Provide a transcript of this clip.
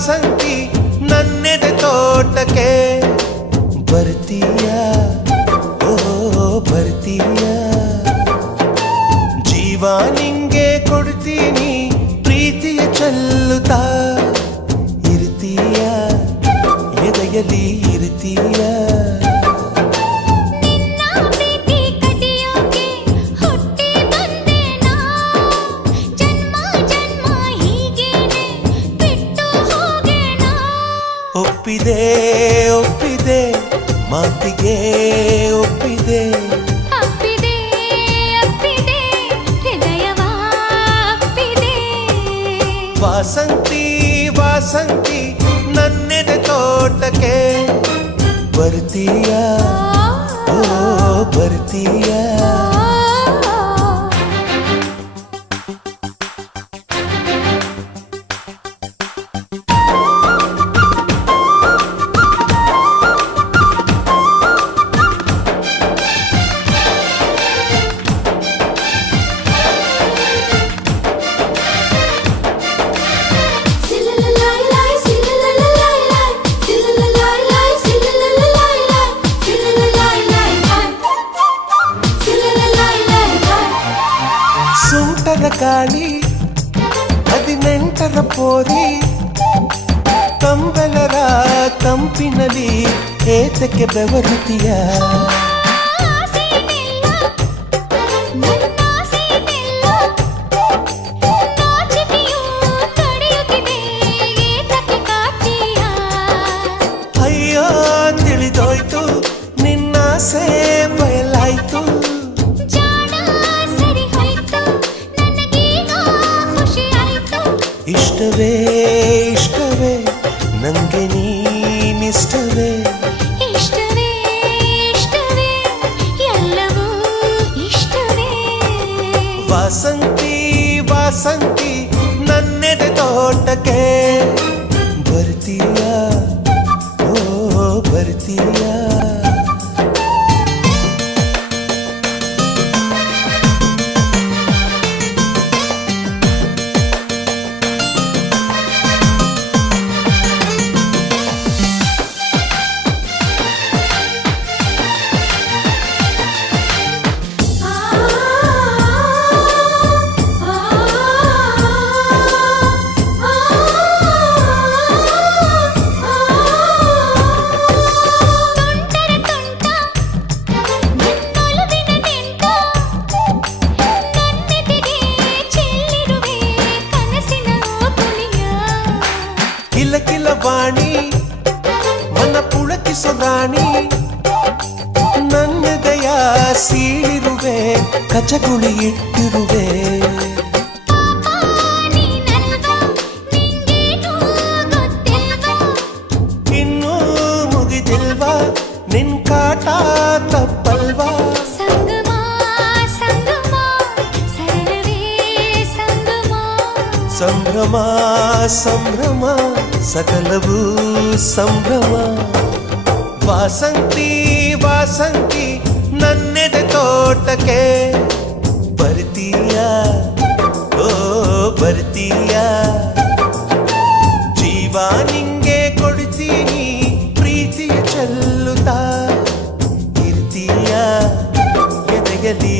ವಾಸಂತಿ ನನ್ನೆದೆ ತೋಟಕ್ಕೆ ಬರ್ತೀಯಾ ಓ ಬರ್ತೀಯಾ ಜೀವ ನಿಂಗೆ ಕೊಡ್ತೀನಿ ಪ್ರೀತಿಯ ಚೆಲ್ಲುತ್ತಾ ಇರ್ತೀಯಾ ಎದೆಯಲ್ಲಿ ಇರ್ತೀಯಾ ಒಪ್ಪಿದೆ ಒಪ್ಪಿದೆ ಮಾತಿಗೆ ಒಪ್ಪಿದೆ ಅಪ್ಪಿದೆ ಅಪ್ಪಿದೆ ಹೃದಯವ ಅಪ್ಪಿದೆ ವಾಸಂತಿ ವಾಸಂತಿ ನನ್ನೆದೆ ತೋಟಕ್ಕೆ ಬರ್ತೀಯಾ ಓ ಬರ್ತೀಯಾ ಸುಂಟದ ಗಾಳಿ 18ರ ಪೋರಿ ಕಂಬಲರ ಕಂಪಿನಲ್ಲಿ ಏತಕ್ಕೆ ಬೆವರುತ್ತೀಯ ಅಯ್ಯೋ ತಿಳಿದೋಯ್ತು ನಿನ್ನಾಸೆ ಬಯಲಾಯ್ತು ಇಷ್ಟವೇ ಇಷ್ಟವೇ ನಂಗೆ ನೀನಿಷ್ಟವೇ ಇಷ್ಟವೇ ಇಷ್ಟವೇ ಎಲ್ಲವೂ ಇಷ್ಟವೇ ವಾಸಂತಿ ವಾಸಂತಿ ನನ್ನೆದೆ ತೋಟಕ್ಕೆ ಬರ್ತೀಯಾ ಓ ಬರ್ತೀಯಾ ಕಿಲ ವಾಣಿ ಮನ ಪುಳಕಿಸೋ ರಾಣಿ ನನ್ನೆದೆಯ ಸೀಳಿರುವೆ ಕಚಗುಳಿ ಇಟ್ಟಿರುವೆ ಇನ್ನೂ ಮುಗಿದಿಲ್ವಾ ನಿನ್ ಕಾಟ ತಪ್ಪಲ್ವಾ ಸಂಭ್ರಮ ಸಂಭ್ರಮ ಸಕಲವೂ ಸಂಭ್ರಮ ವಾಸಂತಿ ವಾಸಂತಿ ನನ್ನೆದೆ ತೋಟಕ್ಕೆ ಬರ್ತೀಯಾ ಓ ಬರ್ತೀಯಾ ಜೀವ ನಿಂಗೆ ಕೊಡ್ತೀನಿ ಪ್ರೀತಿಯ ಚೆಲ್ಲುತ್ತಾ ಇರ್ತೀಯಾ ಎದೆಯಲ್ಲಿ